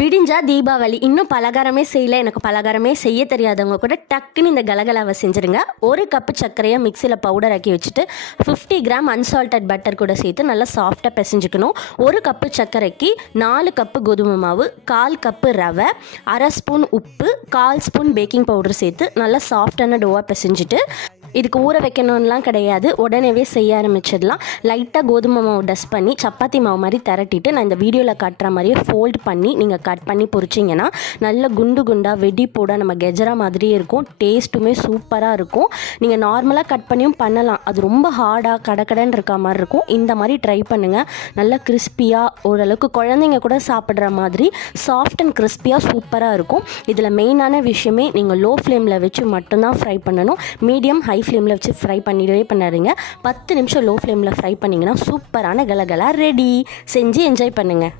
விடிஞ்சா தீபாவளி, இன்னும் பலகாரமே செய்யல, எனக்கு பலகாரமே செய்ய தெரியாதவங்க கூட டக்குன்னு இந்த கலகலாவை செஞ்சுருங்க. 1 கப்பு சர்க்கரையை மிக்சியில் பவுடர் ஆக்கி வச்சுட்டு 50 கிராம் அன்சால்டட் பட்டர் கூட சேர்த்து நல்லா சாஃப்டாக பிசைஞ்சுக்கணும். 1 கப்பு சர்க்கரைக்கு 4 கப்பு கோதுமை மாவு, 1/4 கப்பு ரவை, 1/2 ஸ்பூன் உப்பு, 1/4 ஸ்பூன் பேக்கிங் பவுடர் சேர்த்து நல்லா சாஃப்டான டோவாக பிசைஞ்சிட்டு, இதுக்கு ஊற வைக்கணும்லாம் கிடையாது, உடனேவே செய்ய ஆரம்பிச்சிடலாம். லைட்டாக கோதுமை மாவு டஸ்ட் பண்ணி சப்பாத்தி மாவு மாதிரி திரட்டிட்டு நான் இந்த வீடியோவில் காட்டுற மாதிரியே ஃபோல்ட் பண்ணி நீங்கள் கட் பண்ணி பொரிச்சிங்கன்னா நல்ல குண்டு குண்டாக வெடி போட நம்ம கெஜரா மாதிரியே இருக்கும். டேஸ்ட்டுமே சூப்பராக இருக்கும். நீங்கள் நார்மலாக கட் பண்ணியும் பண்ணலாம், அது ரொம்ப ஹார்டாக கடன்னு இருக்க மாதிரி இருக்கும். இந்த மாதிரி ட்ரை பண்ணுங்கள். நல்லா கிறிஸ்பியாக, ஓரளவுக்கு குழந்தைங்க கூட சாப்பிட்ற மாதிரி சாஃப்ட் அண்ட் கிறிஸ்பியாக சூப்பராக இருக்கும். இதில் மெயினான விஷயமே நீங்கள் லோ ஃப்ளேமில் வச்சு மட்டும்தான் ஃப்ரை பண்ணணும். மீடியம் ஹை ஃப்ளேமில் வச்சு ஃப்ரை பண்ணிடவே பண்ணாதீங்க. 10 நிமிஷம் லோ ஃப்ளேமில் ஃப்ரை பண்ணிங்கன்னா சூப்பரான கலகலா ரெடி. செஞ்சு என்ஜாய் பண்ணுங்கள்.